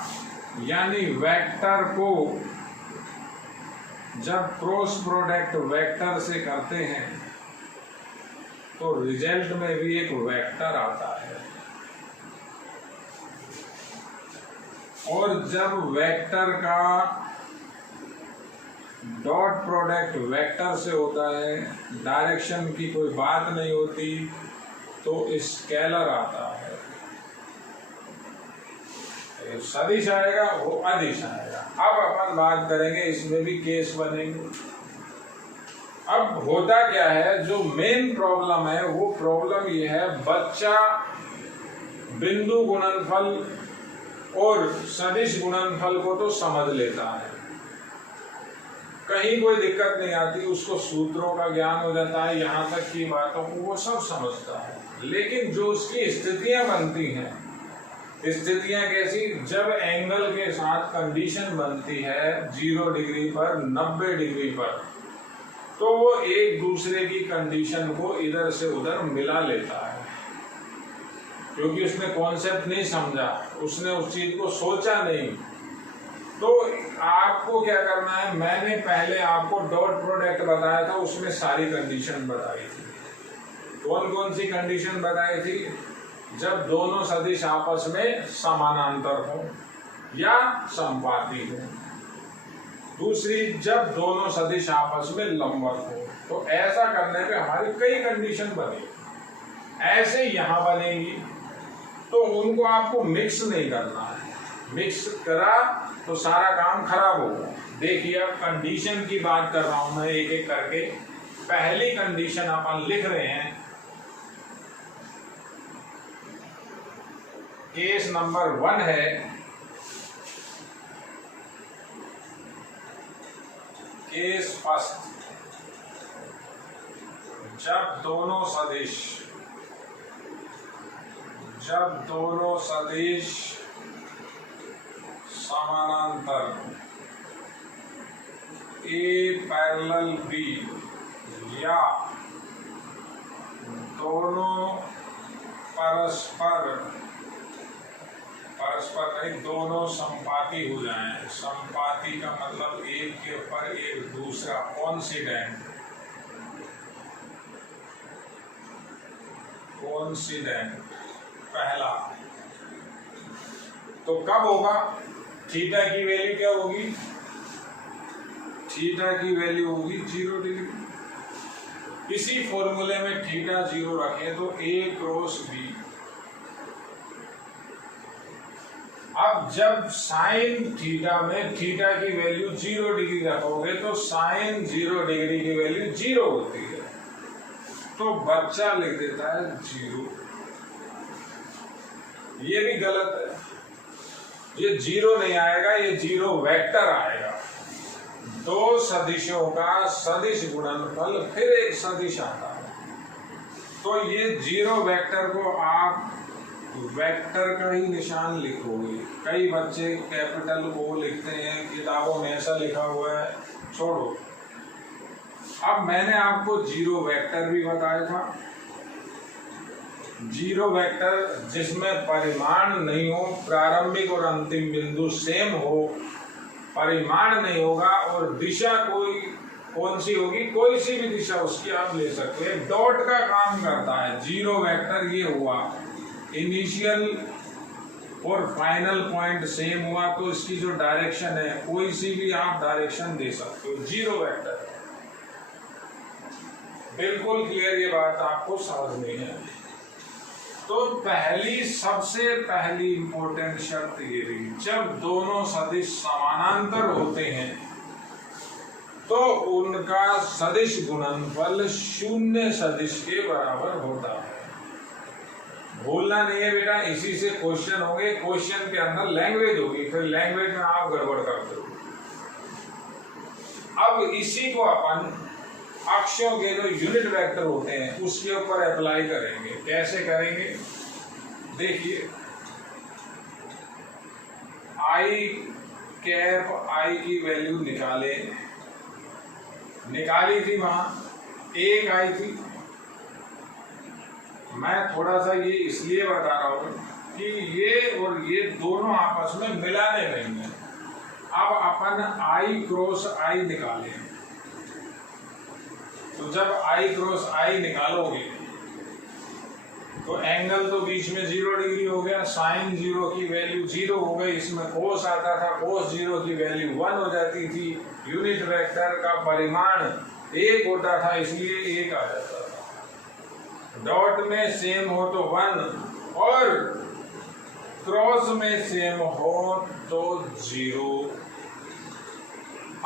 यानी वेक्टर को जब क्रॉस प्रोडक्ट वेक्टर से करते हैं तो रिजल्ट में भी एक वेक्टर आता है। और जब वेक्टर का डॉट प्रोडक्ट वेक्टर से होता है, डायरेक्शन की कोई बात नहीं होती, तो स्केलर आता है। सदिश आएगा वो अदिश आएगा। अब अपन बात करेंगे, इसमें भी केस बनेंगे। अब होता क्या है, जो मेन प्रॉब्लम है वो प्रॉब्लम ये है, बच्चा बिंदु गुणनफल और सदिश गुणनफल को तो समझ लेता है, कहीं कोई दिक्कत नहीं आती, उसको सूत्रों का ज्ञान हो जाता है, यहाँ तक की बातों को वो सब समझता है। लेकिन जो उसकी स्थितियां बनती हैं, स्थितियां कैसी? जब एंगल के साथ कंडीशन बनती है 0 डिग्री पर 90 डिग्री पर, तो वो एक दूसरे की कंडीशन को इधर से उधर मिला लेता है, क्योंकि उसने कॉन्सेप्ट नहीं समझा, उसने उस चीज को सोचा नहीं। तो आपको क्या करना है, मैंने पहले आपको डॉट प्रोडक्ट बताया था, उसमें सारी कंडीशन बताई थी। कौन कौन सी कंडीशन बताई थी? जब दोनों सदिश आपस में समानांतर हो या संपाती हो। दूसरी, जब दोनों सदिश आपस में लंबवत हो। तो ऐसा करने पे हमारी कई कंडीशन बनेगी, ऐसे यहां बनेगी। तो उनको आपको मिक्स नहीं करना है, मिक्स करा तो सारा काम खराब होगा। देखिए, अब कंडीशन की बात कर रहा हूं मैं एक एक करके। पहली कंडीशन अपन लिख रहे हैं, केस नंबर 1 है, केस फर्स्ट, जब दोनों सदिश समानांतर ए पैरेलल बी या दोनों परस्पर नहीं, दोनों संपाती हो जाएं। संपाती का मतलब एक के ऊपर एक दूसरा, कोइंसिडेंट पहला। तो कब होगा? थीटा की वैल्यू क्या होगी? थीटा की वैल्यू होगी 0 डिग्री। इसी फॉर्मूले में थीटा 0 रखें तो ए क्रॉस बी। अब जब साइन थीटा में थीटा की वैल्यू 0 डिग्री रखोगे तो साइन 0 डिग्री की वैल्यू 0 होती है, तो बच्चा लिख देता है 0। ये भी गलत है, ये 0 नहीं आएगा, ये 0 वेक्टर आएगा। दो सदिशों का सदिश गुणनफल फिर एक सदिश आता है, तो ये 0 वेक्टर को आप वेक्टर का ही निशान लिखोगे। कई बच्चे कैपिटल O लिखते हैं, किताबों में ऐसा लिखा हुआ है, छोड़ो। अब मैंने आपको 0 वेक्टर भी बताया था। 0 वेक्टर जिसमें परिमाण नहीं हो, प्रारंभिक और अंतिम बिंदु सेम हो, परिमाण नहीं होगा और दिशा कौन सी होगी? कोई सी भी दिशा उसकी आप ले सकते हैं। डॉट का काम करता है 0 वेक्टर। ये हुआ इनिशियल और फाइनल पॉइंट सेम हुआ तो इसकी जो डायरेक्शन है कोई सी भी आप डायरेक्शन दे सकते हो, जीरो वेक्टर। बिल्कुल क्लियर, ये बात आपको समझ में है। तो सबसे पहली इंपॉर्टेंट शर्त ये रही, जब दोनों सदिश समानांतर होते हैं तो उनका सदिश गुणनफल शून्य सदिश के बराबर होता है। भूलना नहीं है बेटा, इसी से क्वेश्चन होंगे, क्वेश्चन के अंदर लैंग्वेज होगी, फिर लैंग्वेज में आप गड़बड़ करते हो। अब इसी को अपन अक्षों के जो यूनिट वेक्टर होते हैं उसके ऊपर अप्लाई करेंगे। कैसे करेंगे? देखिए, आई कैप आई की वैल्यू निकाली थी, वहां एक आई थी। मैं थोड़ा सा ये इसलिए बता रहा हूं कि ये और ये दोनों आपस में मिलाने नहीं है। अब अपन आई क्रॉस आई निकालें, तो जब आई क्रॉस आई निकालोगे तो एंगल तो बीच में 0 डिग्री हो गया, साइन 0 की वैल्यू 0 हो गई, इसमें कोस आता था, कोस 0 की वैल्यू 1 हो जाती थी। यूनिट वेक्टर का परिमाण 1 होता था, इसलिए 1 आ जाता था। डॉट में सेम हो तो 1 और क्रॉस में सेम हो तो 0।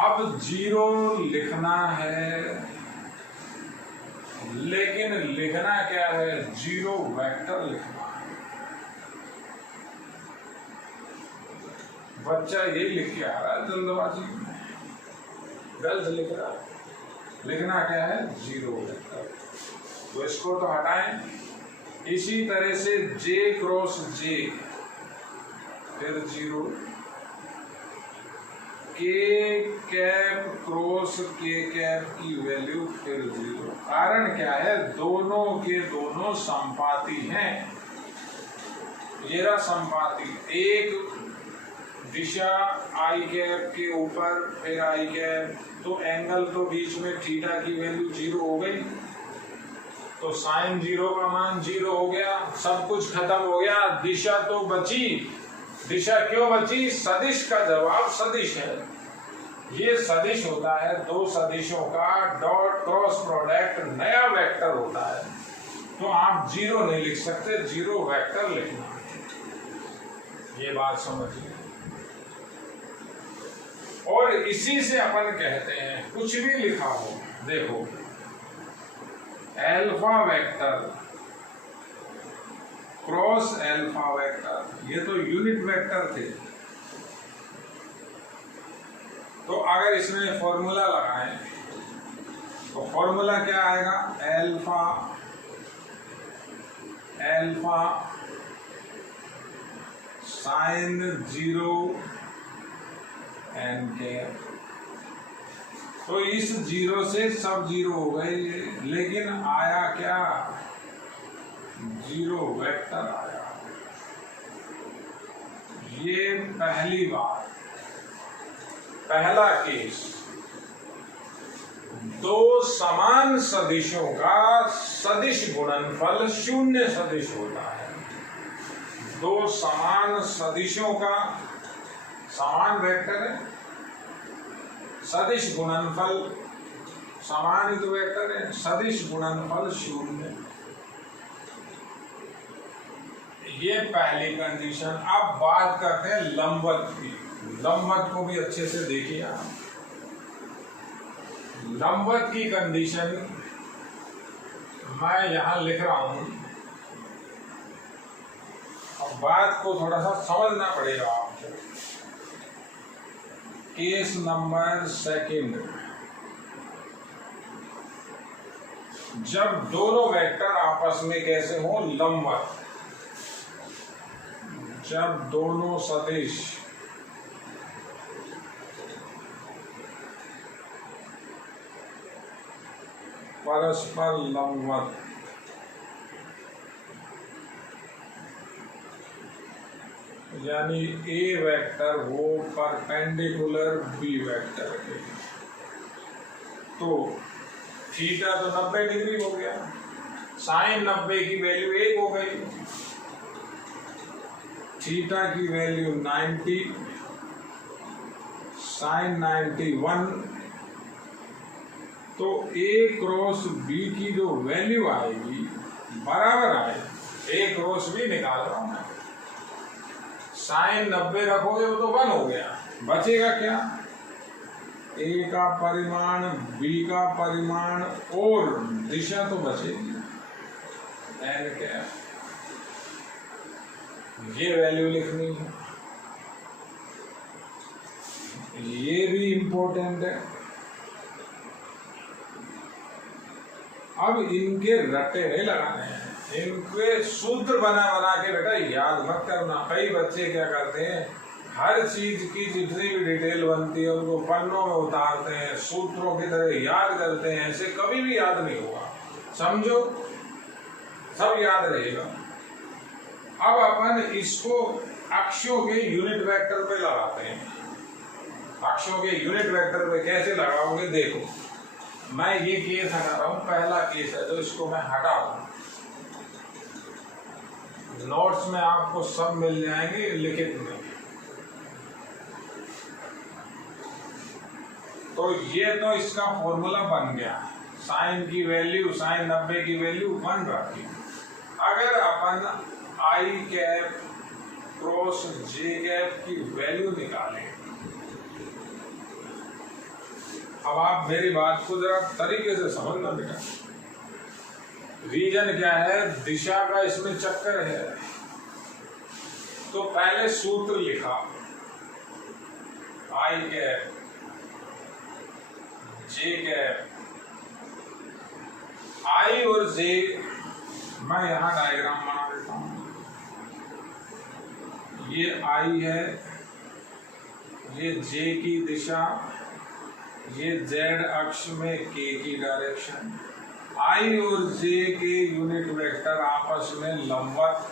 अब 0 लिखना है, लेकिन लिखना क्या है? 0 वेक्टर लिखना है। बच्चा ये लिख के आ रहा है जल्दबाजी में, गलत लिख रहा है। लिखना क्या है? 0 वेक्टर। तो इसको तो हटाएं। इसी तरह से J क्रॉस J फिर 0, K cap cross K cap की वैल्यू फिर 0। कारण क्या है? दोनों के दोनों समपाती हैं। ये रहा समपाती, एक दिशा आई कैप के ऊपर फिर आई कैप, तो एंगल तो बीच में थीटा की वैल्यू 0 हो गई, तो साइन 0 का मान 0 हो गया, सब कुछ खत्म हो गया। दिशा तो बची। दिशा क्यों बची? सदिश का जवाब सदिश है। ये सदिश होता है दो सदिशों का डॉट क्रॉस प्रोडक्ट, नया वेक्टर होता है। तो आप 0 नहीं लिख सकते, 0 वेक्टर लिखना है। ये बात समझिए। और इसी से अपन कहते हैं, कुछ भी लिखा हो, देखो alpha vector cross alpha vector, ये तो यूनिट वेक्टर थे। तो अगर इसमें फॉर्मूला लगाएं तो फॉर्मूला क्या आएगा? Alpha sine 0 n cap. तो इस 0 से सब 0 हो गए, लेकिन आया क्या? 0 वेक्टर आया। ये पहली बात, पहला केस। दो समान सदिशों का सदिश गुणनफल शून्य सदिश होता है। दो समान सदिशों का, समान वेक्टर है, सदिश गुणनफल समान ही तो वेक्टर है, सदिश गुणनफल शून्य। ये पहली कंडीशन। अब बात करते हैं लंबवत की। लंबवत को भी अच्छे से देखिए आप। लंबवत की कंडीशन मैं यहां लिख रहा हूं। अब बात को थोड़ा सा समझना पड़ेगा आपको। केस नंबर सेकंड, जब दोनों वेक्टर आपस में कैसे हो? लंबवत। जब दोनों सदिश परस्पर लंबवत, यानी ए वेक्टर हो परपेंडिकुलर बी वेक्टर के, तो थीटा तो 90 डिग्री हो गया, साइन 90 की वैल्यू 1 हो गई। थीटा की वैल्यू 90, साइन 91, तो A क्रॉस B की जो वैल्यू आएगी बराबर आएगी, A क्रॉस B निकाल रहा हूं मैं, साइन 90 रखोगे वो तो 1 हो गया, बचेगा क्या, A का परिमाण, B का परिमाण और दिशा तो बचेगी n कैप, ये वैल्यू लिखनी है, ये भी इंपॉर्टेंट है। अब इनके रट्टे नहीं लगाने हैं, इनके सूत्र बना बना के बेटा याद मत करना। कई बच्चे क्या करते हैं, हर चीज की जितनी भी डिटेल बनती है उनको पन्नों में उतारते हैं, सूत्रों की तरह याद करते हैं, ऐसे कभी भी याद नहीं होगा, समझो, सब याद रहेगा। अब अपन इसको अक्षों के यूनिट वेक्टर पे लगाते हैं। अक्षों के यूनिट वेक्टर पे कैसे लगाओगे, देखो मैं ये केस हटा रहा हूं, पहला केस है तो इसको मैं हटा दूं, नोट्स में आपको सब मिल जाएंगे लिखित में। तो ये तो इसका फॉर्मूला बन गया, साइन की वैल्यू, साइन 90 की वैल्यू 1 रखी। अगर अपन आई कैप क्रॉस जे कैप की वैल्यू निकालें, अब आप मेरी बात को जरा तरीके से समझना बेटा। रीजन क्या है, दिशा का इसमें चक्कर है, तो पहले सूत्र लिखा, आई कैप जे कैप, आई और जे, मैं यहां डायग्राम बना देता हूं, ये आई है, ये जे की दिशा, ये जेड अक्ष में के की डायरेक्शन, आई और जे के यूनिट वेक्टर आपस में लंबवत,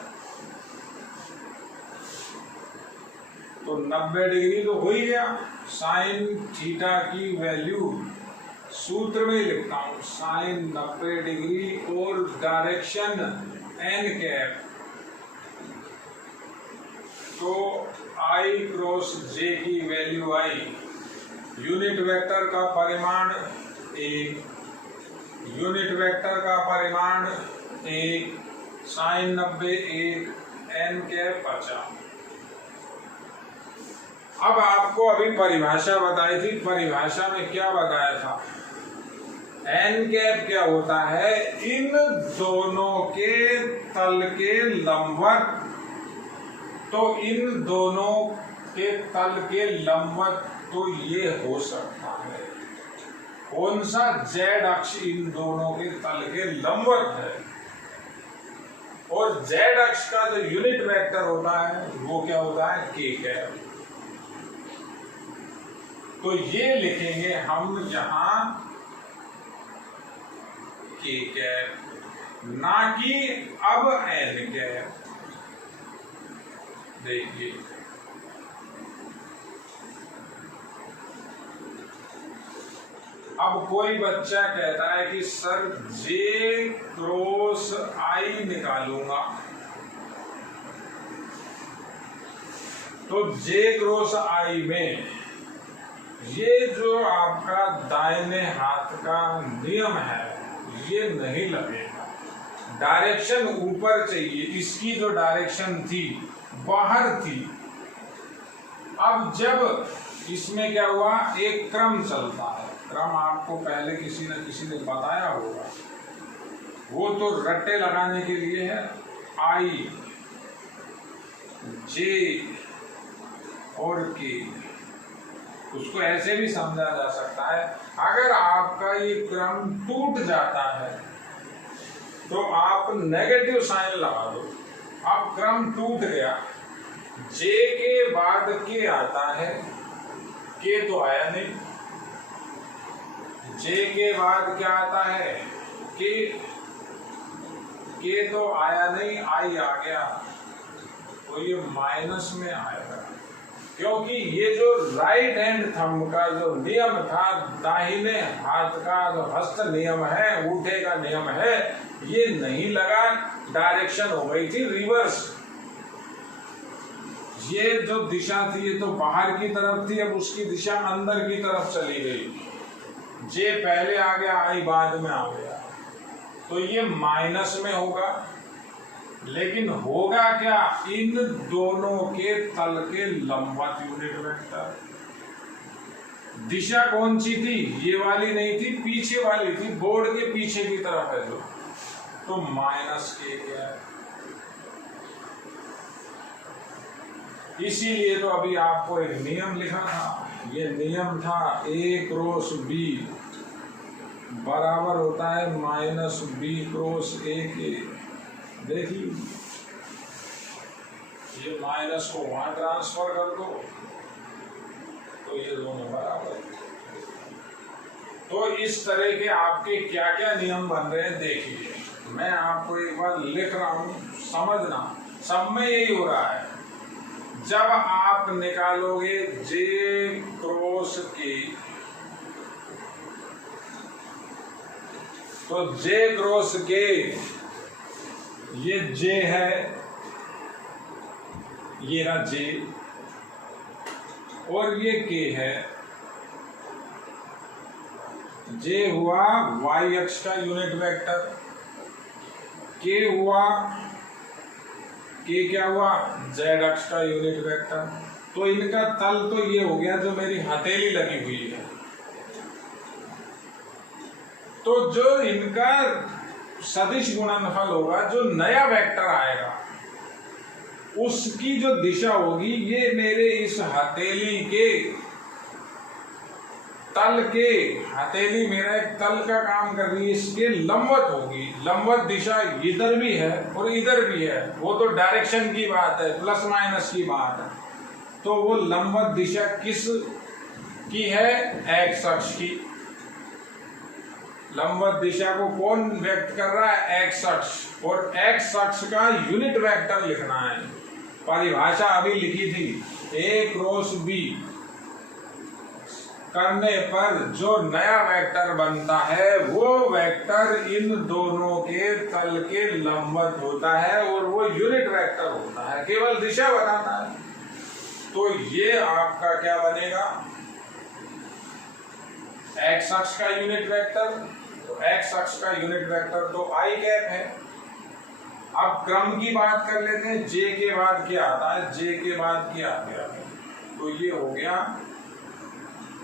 तो 90 डिग्री तो हो ही गया। साइन थीटा की वैल्यू सूत्र में लिखता हूं, साइन 90 डिग्री और डायरेक्शन एन कैप, तो आई क्रॉस जे की वैल्यू आई, यूनिट वेक्टर का परिमाण 1, यूनिट वेक्टर का परिमाण 1, साइन 90 1, एन कैप 50। अब आपको अभी परिभाषा बताई थी, परिभाषा में क्या बताया था, एन कैप क्या होता है, इन दोनों के तल के लंबवत, तो इन दोनों के तल के लंबवत तो ये हो सकता है, कौन सा, जेड अक्ष इन दोनों के तल के लंबवत है, और जेड अक्ष का जो यूनिट वेक्टर होता है वो क्या होता है, के कैप। तो ये लिखेंगे हम यहां के कैप, ना कि अब एन कैप। देखिए अब कोई बच्चा कहता है कि सर जे क्रॉस आई निकालूंगा, तो जे क्रॉस आई में ये जो आपका दाहिने हाथ का नियम है ये नहीं लगेगा, डायरेक्शन ऊपर चाहिए, इसकी जो डायरेक्शन थी बाहर थी। अब जब इसमें क्या हुआ, एक क्रम चलता है, क्रम आपको पहले किसी ने बताया होगा, वो तो रट्टे लगाने के लिए है, आई जे और के, उसको ऐसे भी समझा जा सकता है। अगर आपका ये क्रम टूट जाता है तो आप नेगेटिव साइन लगा दो। अब क्रम टूट गया, जे के बाद के आता है, के तो आया नहीं, जे के बाद क्या आता है, के तो आया नहीं, आई आ गया, तो ये माइनस में आएगा, क्योंकि ये जो राइट हैंड थंब का जो नियम था, दाहिने हाथ का जो हस्त नियम है, अंगूठे का नियम है, ये नहीं लगा, डायरेक्शन हो गई थी रिवर्स। ये जो दिशा थी ये तो बाहर की तरफ थी, अब उसकी दिशा अंदर की तरफ चली गई। जे पहले आ गया, आई बाद में आ गया, तो ये माइनस में होगा। लेकिन होगा क्या, इन दोनों के तल के लंबवत यूनिट वेक्टर। दिशा कौन सी थी, ये वाली नहीं थी, पीछे वाली थी, बोर्ड के पीछे की तरफ है जो, तो माइनस के क्या है। इसीलिए तो अभी आपको एक नियम लिखा था, ये नियम था A क्रॉस B बराबर होता है माइनस B क्रॉस A के। देखिए ये माइनस को वहां ट्रांसफर कर दो तो ये दोनों बराबर। तो इस तरह के आपके क्या क्या नियम बन रहे हैं देखिए, मैं आपको एक बार लिख रहा हूं, समझना। सब में यही हो रहा है। जब आप निकालोगे J क्रॉस K, तो J क्रॉस K, ये J है, ये रहा J, और ये K है। J हुआ y अक्ष का यूनिट वेक्टर, K हुआ, K क्या हुआ, Z अक्ष का यूनिट वेक्टर। तो इनका तल तो ये हो गया जो मेरी हथेली लगी हुई है। तो जो इनका सदिश गुणनफल होगा, जो नया वेक्टर आएगा, उसकी जो दिशा होगी ये मेरे इस हथेली के तल के, हथेली मेरा एक तल का काम कर रही है, इसके लंबवत होगी। लंबवत दिशा इधर भी है और इधर भी है, वो तो डायरेक्शन की बात है, प्लस माइनस की बात है। तो वो लंबवत दिशा किस की है, एक्स अक्ष की। लंबवत दिशा को कौन व्यक्त कर रहा है, एक्स अक्ष, और एक्स अक्ष का यूनिट वेक्टर लिखना है। परिभाषा अभी लिखी थी, A क्रॉस B करने पर जो नया वेक्टर बनता है वो वेक्टर इन दोनों के तल के लंबवत होता है और वो यूनिट वेक्टर होता है, केवल दिशा बताता है। तो ये आपका क्या बनेगा, एक्स अक्ष का यूनिट वेक्टर। तो एक्स अक्ष का यूनिट वेक्टर तो आई कैप है। अब क्रम की बात कर लेते हैं, जे के बाद क्या आता है, जे के बाद क्या आ गया, तो ये हो गया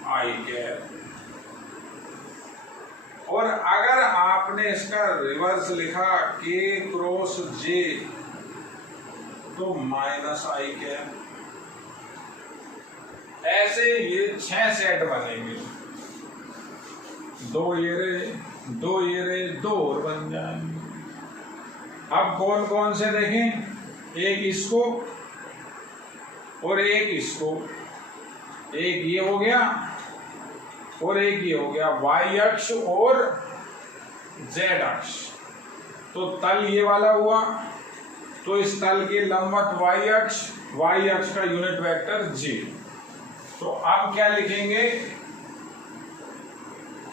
आई कैप। और अगर आपने इसका रिवर्स लिखा के क्रॉस जे, तो माइनस आई कैप। ऐसे ये 6 सेट बनेंगे, 2 ये रहे, 2 ये रहे, 2 और बन जाएंगे। अब कौन कौन से देखें, एक इसको और एक इसको, एक ये हो गया और एक ये हो गया, y अक्ष और z अक्ष। तो तल ये वाला हुआ, तो इस तल के लंबवत y अक्ष का यूनिट वेक्टर g। तो अब क्या लिखेंगे,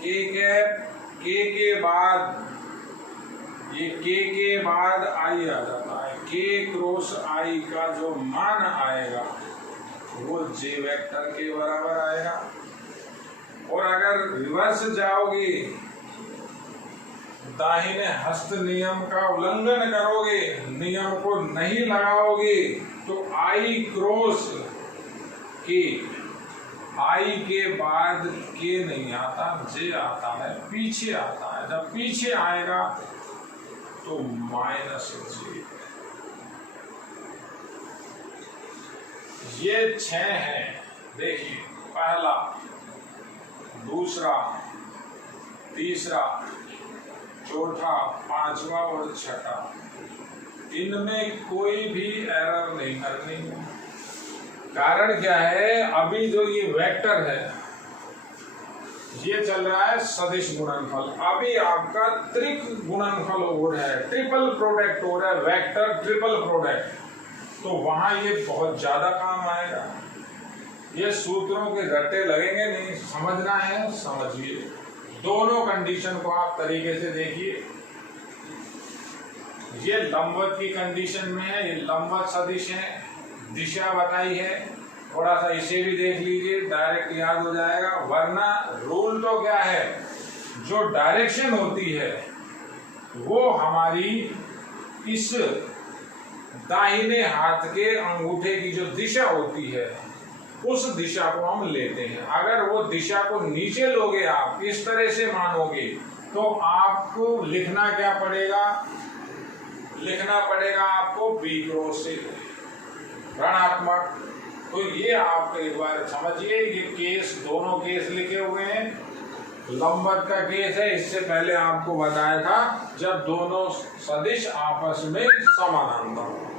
k के बाद, ये k के बाद i आ जाता है, k क्रॉस i का जो मान आएगा वो j वेक्टर के बराबर आएगा। और अगर रिवर्स जाओगे, दाहिने हस्त नियम का उल्लंघन करोगे, नियम को नहीं लगाओगे, तो I क्रॉस K, I के बाद K नहीं आता, J आता है, पीछे आता है। जब पीछे आएगा तो माइनस J। ये 6 है, देखिए, पहला, दूसरा, तीसरा, चौथा, पांचवा और छठा। इनमें कोई भी एरर नहीं करनी है। कारण क्या है, अभी जो ये वेक्टर है ये चल रहा है सदिश गुणनफल। अभी आपका त्रिक गुणनफल हो रहा है, ट्रिपल प्रोडक्ट हो रहा है, वेक्टर ट्रिपल प्रोडक्ट। तो वहां ये बहुत ज्यादा काम आएगा। ये सूत्रों के रट्टे लगेंगे नहीं, समझना है समझिए। दोनों कंडीशन को आप तरीके से देखिए। ये लंबवत की कंडीशन में है, ये लंबवत सदिश है, दिशा बताई है, थोड़ा सा इसे भी देख लीजिए, डायरेक्ट याद हो जाएगा। वरना रूल तो क्या है, जो डायरेक्शन होती है वो हमारी इस दाहिने हाथ के अंगूठे की जो दिशा होती है उस दिशा को हम लेते हैं। अगर वो दिशा को नीचे लोगे, आप इस तरह से मानोगे, तो आपको लिखना क्या पड़ेगा, लिखना पड़ेगा आपको बी क्रॉस से ऋणात्मक। तो ये आप एक बार समझिए, ये केस, दोनों केस लिखे हुए हैं। लंबवत का केस है, इससे पहले आपको बताया था जब दोनों सदिश आपस में समानांतर हो।